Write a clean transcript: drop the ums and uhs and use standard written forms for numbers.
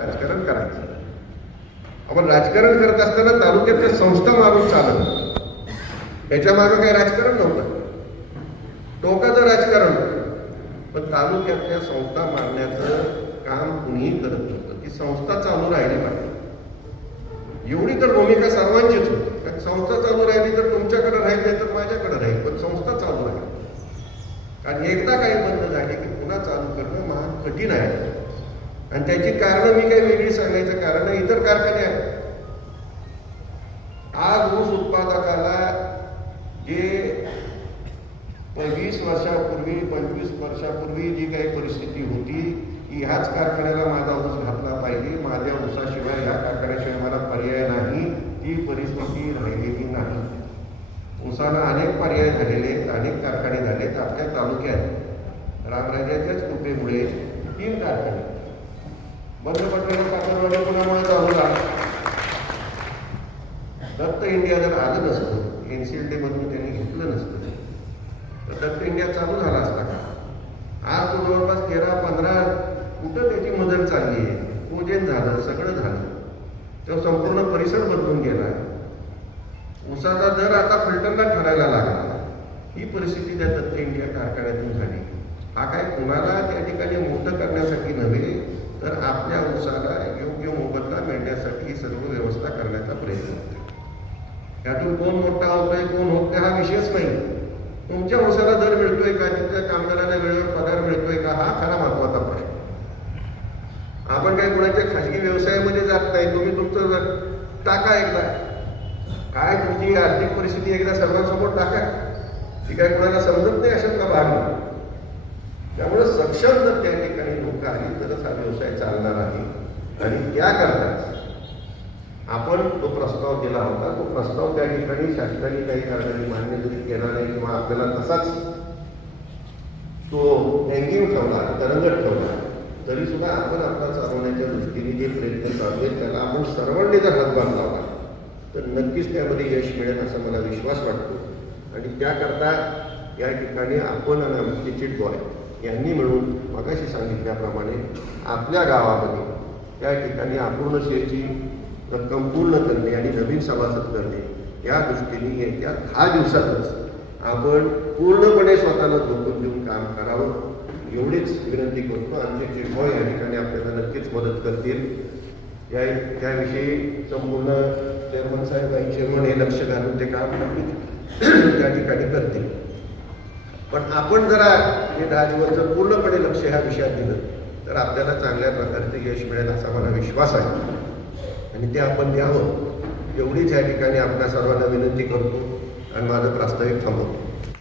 राजकारण करायचं. आपण राजकारण करत असताना तालुक्यातल्या संस्था मारून चालत, त्याच्या मागे काही राजकारण नव्हतं, टोकाचं राजकारण होतं. पण तालुक्यातल्या संस्था मारण्याचं काम कुणीही करत नव्हतं. ती संस्था चालू राहिली पाहिजे एवढी तर भूमिका सर्वांचीच होती. कारण संस्था चालू राहिली तर तुमच्याकडे राहील नाही तर माझ्याकडे राहील, पण संस्था चालू राहील. कारण एकदा काही बंद झाली की पुन्हा चालू करणं महाग कठीण आहे. आणि त्याची कारणं मी काही वेगळी सांगायचं कारण नाही, इतर कारखाने आहेत. आज ऊस उत्पादकाला जे 20 वर्षापूर्वी 25 वर्षापूर्वी जी काही परिस्थिती होती की ह्याच कारखान्याला माझा ऊस घातला पाहिजे, माझ्या ऊसाशिवाय ह्या कारखान्याशिवाय मला पर्याय नाही, ती परिस्थिती राहिलेली नाही. ऊसाला अनेक पर्याय झालेले, अनेक कारखाने झालेत. आपल्या तालुक्यात रामराज्याच्याच कृपेमुळे 3 कारखाने बंद पडलेला कापडवाडी पुण्यामुळे चालू झाला. दत्त इंडिया जर आलं नसतं, NCLT मधून त्यांनी घेतलं नसतं तर दत्त इंडिया चालू झाला असता का? आज तो जवळपास 13-15 कुठं त्याची मदत चालली आहे, पूजन झालं, सगळं झालं, तो संपूर्ण परिसर बदलून गेला. ऊसाचा दर आता फिल्टरला ठरायला लागला. ही परिस्थिती त्या दत्त इंडिया कारखान्यातून झाली. हा काय कुणाला त्या ठिकाणी मोठं करण्यासाठी नव्हे तर आपल्या ऊसाला योग्य मोबदला मिळण्यासाठी ही सर्व व्यवस्था करण्याचा प्रयत्न होतो. त्यातून कोण मोठा होतोय कोण होत नाही हा विषयच नाही. तुमच्या ऊसाला दर मिळतोय का, तुमच्या कामगाराला वेळेवर पगार मिळतोय का, हा खरा महत्वाचा प्रश्न. आपण काही कोणाच्या खाजगी व्यवसायामध्ये जात नाही. तुम्ही तुमचं टाका एकदा, काय तुमची आर्थिक परिस्थिती एकदा सर्वांसमोर टाका. ती काय कोणाला समजत नाही अशातला भाग नाही. त्यामुळे सक्षम जर त्या ठिकाणी लोक आली तरच हा व्यवसाय चालणार आहे. आणि त्याकरता आपण तो प्रस्ताव दिला होता. तो प्रस्ताव त्या ठिकाणी शासनाने काही कारणाने मान्य जरी केला नाही किंवा आपल्याला तसाच तो हँगिंग ठेवला, तरंगत ठेवला, तरी सुद्धा आपण आपला चालवण्याच्या दृष्टीने जे प्रयत्न चालू आहेत त्याला आपण सर्वांनी जर हातभार लावला तर नक्कीच त्यामध्ये यश मिळेल असा मला विश्वास वाटतो. आणि त्याकरता या ठिकाणी आपण आणि आमचे चिटबॉय यांनी मिळून मगाशी सांगितल्याप्रमाणे आपल्या गावामध्ये त्या ठिकाणी अपूर्ण शेती रक्कम पूर्ण करणे आणि नवीन सभासद करणे या दृष्टीने येत्या 10 दिवसातच आपण पूर्णपणे स्वतःला झोकून देऊन काम करावं एवढीच विनंती करतो. आमचे चिटबॉय या ठिकाणी आपल्याला नक्कीच मदत करतील. त्याविषयी संपूर्ण चेअरमन साहेब आणि चेअरमन हे लक्ष घालून ते काम नक्कीच त्या ठिकाणी करतील. पण आपण जरा हे 10 दिवस जर पूर्णपणे लक्ष ह्या विषयात दिलं तर आपल्याला चांगल्या प्रकारचे यश मिळेल असा मला विश्वास आहे. आणि ते आपण द्यावं एवढीच या ठिकाणी आपल्या सर्वांना विनंती करतो आणि माझं प्रास्ताविक थांबवतो.